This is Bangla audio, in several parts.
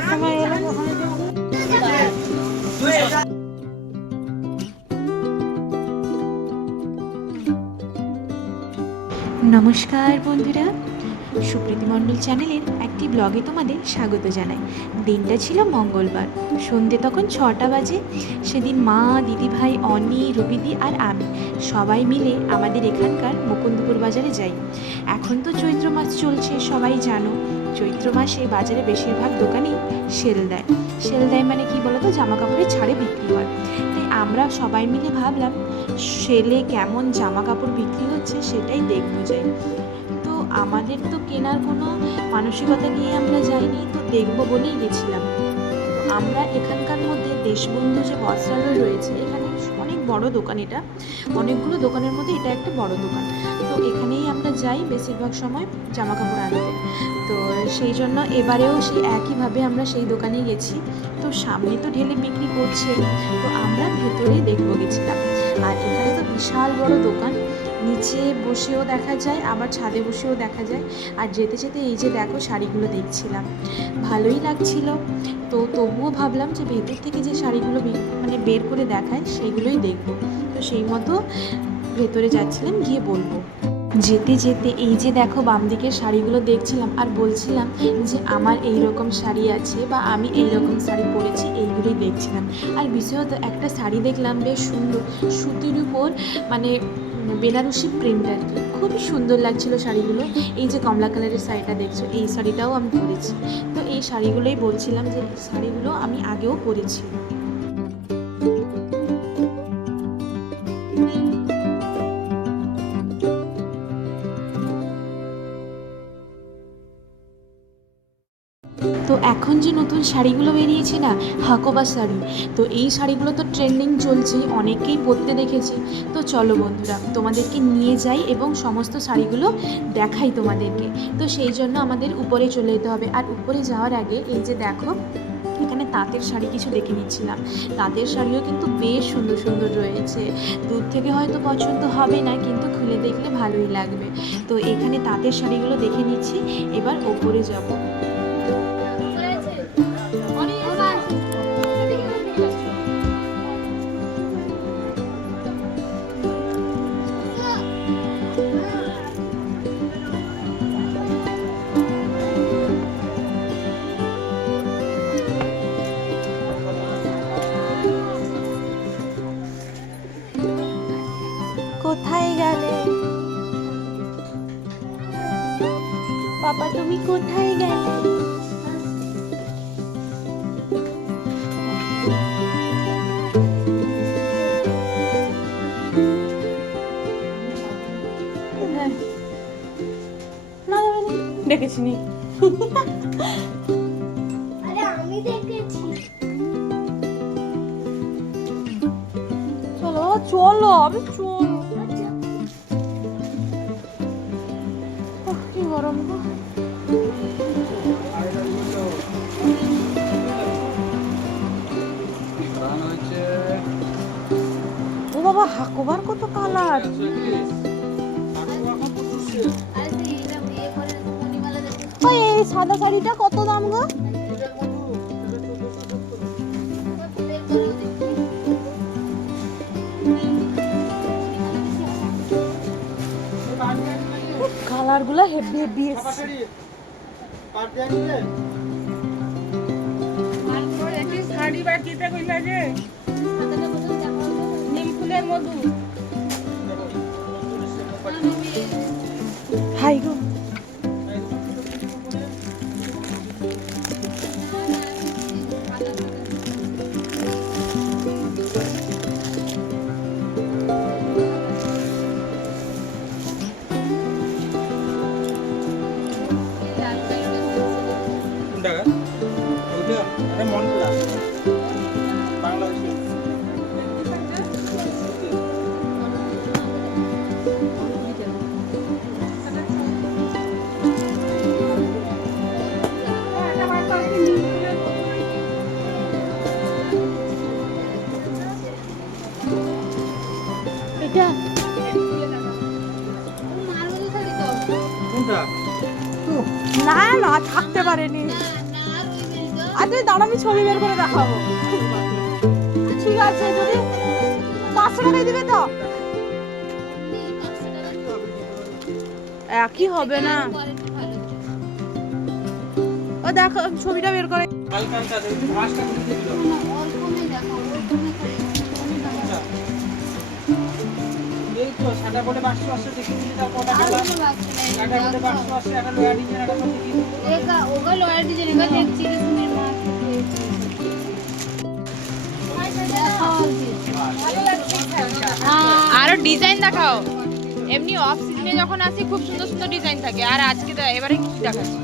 সময় এলো। নমস্কার বন্ধুরা। সুপ্রীতি মণ্ডল চ্যানেলের একটি ব্লগে তোমাদের স্বাগত জানাই। দিনটা ছিল মঙ্গলবার। সন্ধে তখন ছটা বাজে। সেদিন মা, দিদিভাই, অনি, রবিদি আর আমি সবাই মিলে আমাদের এখানকার মুকুন্দপুর বাজারে যাই। এখন তো চৈত্র মাস চলছে, সবাই জানো। চৈত্র মাসে বাজারে বেশিরভাগ দোকানেই সেল দেয়। সেল দেয় মানে কি বলতো? জামা কাপড়ের ছাড়ে বিক্রি হয়। তাই আমরা সবাই মিলে ভাবলাম, সেলে কেমন জামা কাপড় বিক্রি হচ্ছে সেটাই দেখব যাই। তো আমাদের তো কেনার কোনো মানসিকতা নিয়ে আমরা যাইনি, তো দেখব বলেই গেছিলাম। আমরা এখানকার মধ্যে দেশবন্ধু যে বস্ত্রালয় রয়েছে, এখানে বড় দোকান এটা। অনেকগুলো দোকানের মধ্যে এটা একটা বড় দোকান। তো এখানেই আমরা যাই বেশিরভাগ সময় জামা কাপড় আনতে। তো সেই জন্য এবারেও সেই একইভাবে আমরা সেই দোকানে গেছি। তো সামনে তো ঢেলে বিক্রি করছে। তো আমরা ভেতরে দেখব গেছিলাম। আর এখানে তো বিশাল বড় দোকান। নিচে বসেও দেখা যায়, আবার ছাদে বসেও দেখা যায়। আর যেতে যেতে এই যে দেখো শাড়িগুলো দেখছিলাম, ভালোই লাগছিল। তো তবুও ভাবলাম যে ভেতর থেকে যে শাড়িগুলো মানে বের করে দেখায় সেইগুলোই দেখব। তো সেই মতো ভেতরে যাচ্ছিলাম, গিয়ে বলব। যেতে যেতে এই যে দেখো বাম দিকের শাড়িগুলো দেখছিলাম আর বলছিলাম যে আমার এই রকম শাড়ি আছে বা আমি এই রকম শাড়ি পরেছি, এইগুলোই দেখছিলাম। আর বিশেষত একটা শাড়ি দেখলাম, বেশ সুন্দর। সুতির উপর মানে বেনারসি প্রিন্ট আর কি খুবই সুন্দর লাগছিল শাড়িগুলো। এই যে কমলা কালারের শাড়িটা দেখছ, এই শাড়িটাও আমি পরেছি। তো এই শাড়িগুলোই বলছিলাম যে শাড়িগুলো আমি আগেও পরেছি। এখন যে নতুন শাড়িগুলো বেরিয়েছে না হাকোবা শাড়ি, তো এই শাড়িগুলো তো ট্রেন্ডিং চলছে অনেকেই পরতে দেখেছি। তো চলো বন্ধুরা, তোমাদেরকে নিয়ে যাই এবং সমস্ত শাড়িগুলো দেখাই তোমাদেরকে। তো সেই জন্য আমাদের উপরে চলে যেতে হবে। আর উপরে যাওয়ার আগে, এই যে দেখো, এখানে তাঁতের শাড়ি কিছু দেখে নিচ্ছিলাম। তাঁতের শাড়িও কিন্তু বেশ সুন্দর সুন্দর রয়েছে। দূর থেকে হয়তো পছন্দ হবে না, কিন্তু খুলে দেখলে ভালোই লাগবে। তো এখানে তাঁতের শাড়িগুলো দেখে নিচ্ছি। এবার ওপরে যাব। বাবা তুমি কোথায় গেলে? হ্যাঁ। না, না, আরে আমি দেখেছি। চলো চলো আবে চলো। আচ্ছা। কি গরম গো। হাকোবার কত কালার ওই এই সাদা শাড়িটা কত দাম গো কালারগুলো হেভি হেভি শাড়ি বা কিতে কইলা যে 아이고 এটা না না থাকতে পারেনি। তুই দাঁড়া আমি ছবি বের করে দেখাবো। ঠিক আছে যদি পাঁচশো টাকায় দিবে তো? একই হবে না। ও দেখো ছবিটা বের করে সাদা দেখি সাদা একটা ডিজাইন একটা দেখি ওগা লয়ার ডিজাইন এগা দেখছি রে সুমির মা আরও ডিজাইন দেখাও। এমনি অফ সিজনে যখন আসি খুব সুন্দর সুন্দর ডিজাইন থাকে। আর আজকে তো এবারে কি দেখাচ্ছি?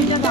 এই টাকা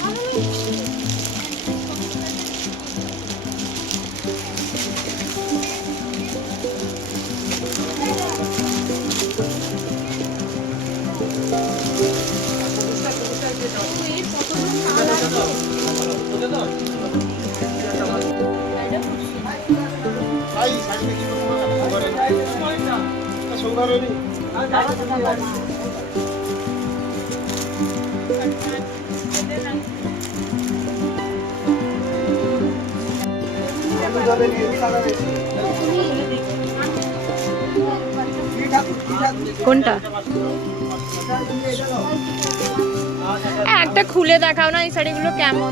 কোনটা? একটা খুলে দেখাও না এই শাড়িগুলো কেমন?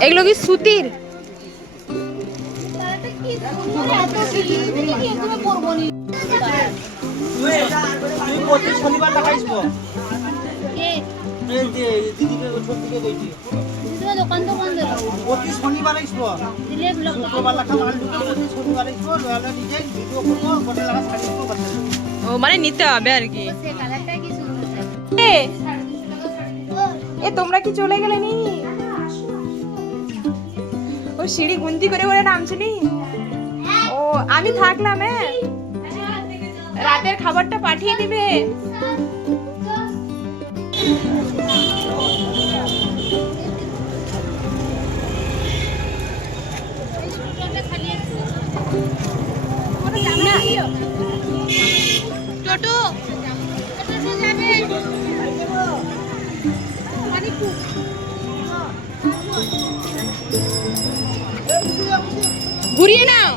শাড়ি করব বাচ্চা ও মানে নিতে হবে আর কি। কি এ তোমরা কি চলে গেলে নি? ও সিঁড়ি গুনতি করে করে নামছে নি ও আমি থাকলাম হ্যাঁ। রাতের খাবারটা পাঠিয়ে দিবে। টোটো। ঘুরিয়ে নাও